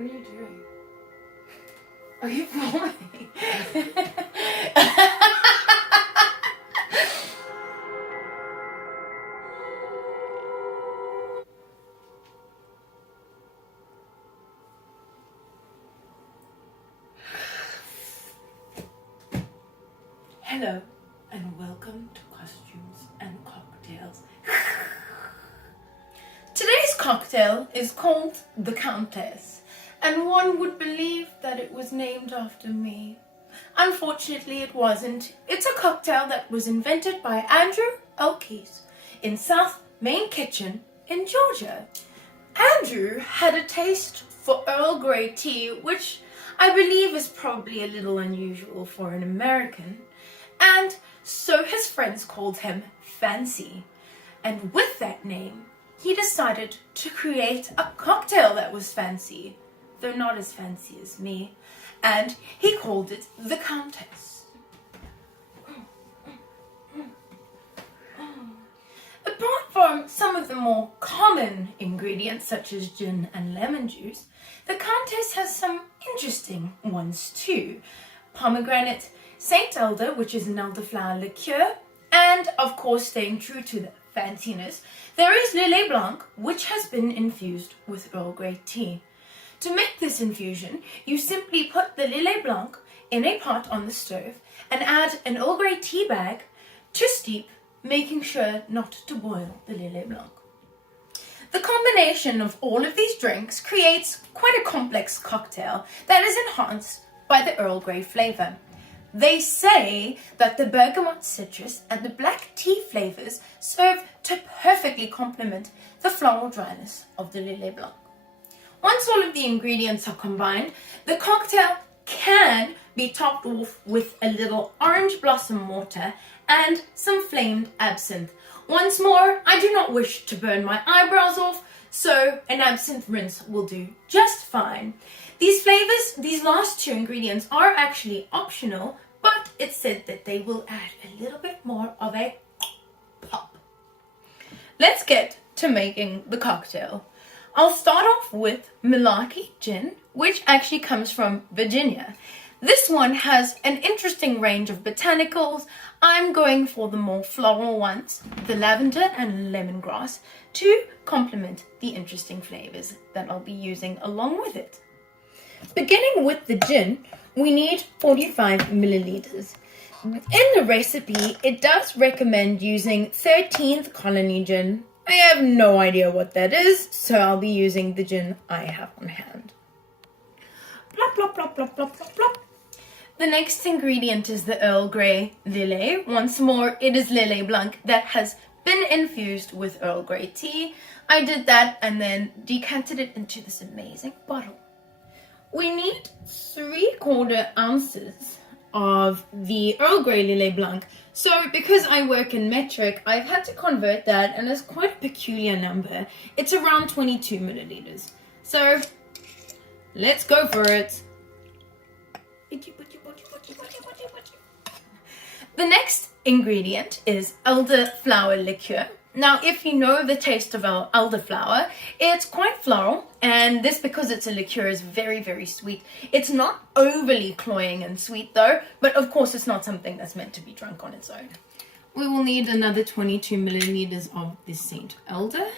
What are you doing? Are you filming? Hello and welcome to Costumes and Cocktails. Today's cocktail is called the Countess, and one would believe that it was named after me. Unfortunately, it wasn't. It's a cocktail that was invented by Andrew Elkes in South Main Kitchen in Georgia. Andrew had a taste for Earl Grey tea, which I believe is probably a little unusual for an American, and so his friends called him Fancy. And with that name, he decided to create a cocktail that was fancy, though not as fancy as me, and he called it the Countess. Apart from some of the more common ingredients such as gin and lemon juice, the Countess has some interesting ones too. Pomegranate, Saint Elder, which is an elderflower liqueur, and of course, staying true to the fanciness, there is Lillet Blanc, which has been infused with Earl Grey tea. To make this infusion, you simply put the Lillet Blanc in a pot on the stove and add an Earl Grey tea bag to steep, making sure not to boil the Lillet Blanc. The combination of all of these drinks creates quite a complex cocktail that is enhanced by the Earl Grey flavor. They say that the bergamot citrus and the black tea flavors serve to perfectly complement the floral dryness of the Lillet Blanc. Once all of the ingredients are combined, the cocktail can be topped off with a little orange blossom water and some flamed absinthe. Once more, I do not wish to burn my eyebrows off, so an absinthe rinse will do just fine. These flavors, these last two ingredients are actually optional, but it's said that they will add a little bit more of a pop. Let's get to making the cocktail. I'll start off with Milwaukee gin, which actually comes from Virginia. This one has an interesting range of botanicals. I'm going for the more floral ones, the lavender and lemongrass, to complement the interesting flavors that I'll be using along with it. Beginning with the gin, we need 45 milliliters. In the recipe, it does recommend using 13th colony gin. I have no idea what that is, so I'll be using the gin I have on hand. Plop, plop, plop, plop, plop, plop, plop. The next ingredient is the Earl Grey Lillet. Once more, it is Lillet Blanc that has been infused with Earl Grey tea. I did that and then decanted it into this amazing bottle. We need 3/4 ounces of the Earl Grey Lillet Blanc. So because I work in metric, I've had to convert that, and it's quite a peculiar number. It's around 22 milliliters. So let's go for it. The next ingredient is elderflower liqueur. Now, if you know the taste of elderflower, it's quite floral, and this, because it's a liqueur, is very, very sweet. It's not overly cloying and sweet though, but of course it's not something that's meant to be drunk on its own. We will need another 22 milliliters of the Saint Elder.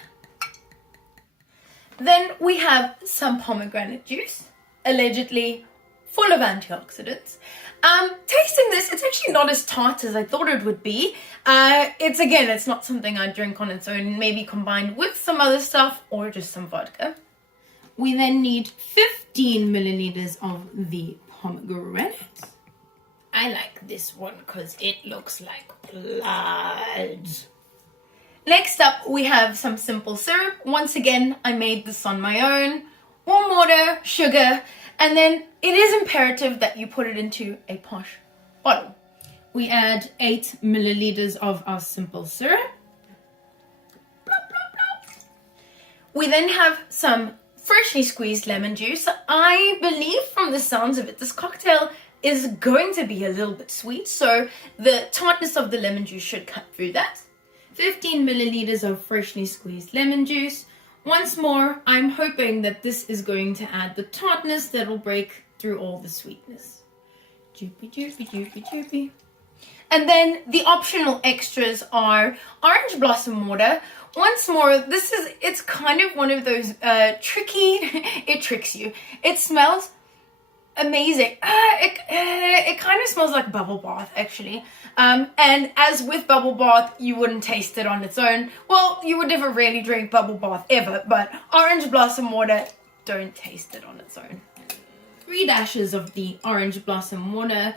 Then we have some pomegranate juice, allegedly full of antioxidants. Tasting this, it's actually not as tart as I thought it would be. It's not something I drink on its own, maybe combined with some other stuff or just some vodka. We then need 15 milliliters of the pomegranate. I like this one because it looks like blood. Next up, we have some simple syrup. Once again, I made this on my own. Warm water, sugar, and then it is imperative that you put it into a posh bottle. We add 8 milliliters of our simple syrup. Plop, plop, plop. We then have some freshly squeezed lemon juice. I believe from the sounds of it, this cocktail is going to be a little bit sweet, so the tartness of the lemon juice should cut through that. 15 milliliters of freshly squeezed lemon juice. Once more, I'm hoping that this is going to add the tartness that will break through all the sweetness. Joopy, joopy, joopy, joopy. And then the optional extras are orange blossom water. Once more, it's kind of one of those tricky, it tricks you. It smells amazing. It kind of smells like bubble bath, actually. And as with bubble bath, you wouldn't taste it on its own. Well, you would never really drink bubble bath ever, but orange blossom water, don't taste it on its own. 3 dashes of the orange blossom water.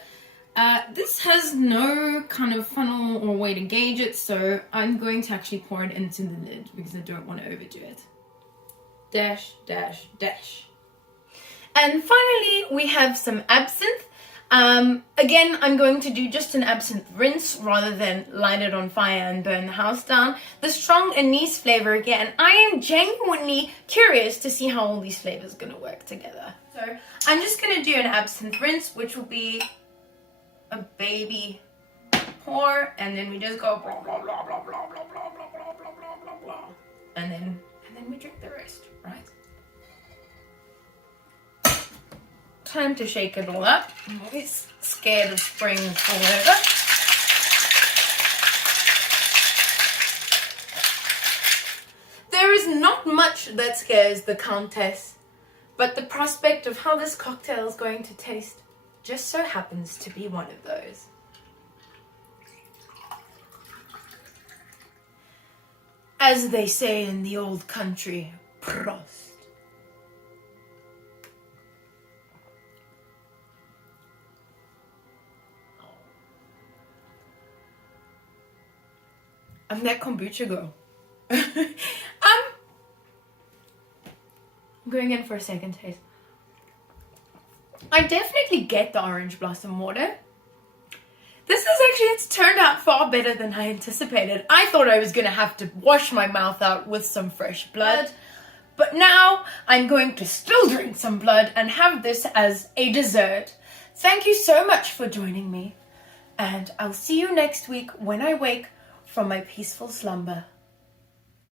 This has no kind of funnel or way to gauge it, so I'm going to actually pour it into the lid because I don't want to overdo it. Dash, dash, dash. And finally, we have some absinthe. Again, I'm going to do just an absinthe rinse rather than light it on fire and burn the house down. The strong anise flavor again. I am genuinely curious to see how all these flavors are going to work together. So I'm just going to do an absinthe rinse, which will be a baby pour, and then we just go blah blah blah blah blah blah blah blah blah blah blah blah blah, and then we drink the rest, right? Time to shake it all up. I'm always scared of spraying this all over. There is not much that scares the Countess, but the prospect of how this cocktail is going to taste just so happens to be one of those. As they say in the old country, Prost. I'm that kombucha girl. I'm going in for a second taste. I definitely get the orange blossom water. It's turned out far better than I anticipated. I thought I was going to have to wash my mouth out with some fresh blood. But now I'm going to still drink some blood and have this as a dessert. Thank you so much for joining me. And I'll see you next week when I wake from my peaceful slumber.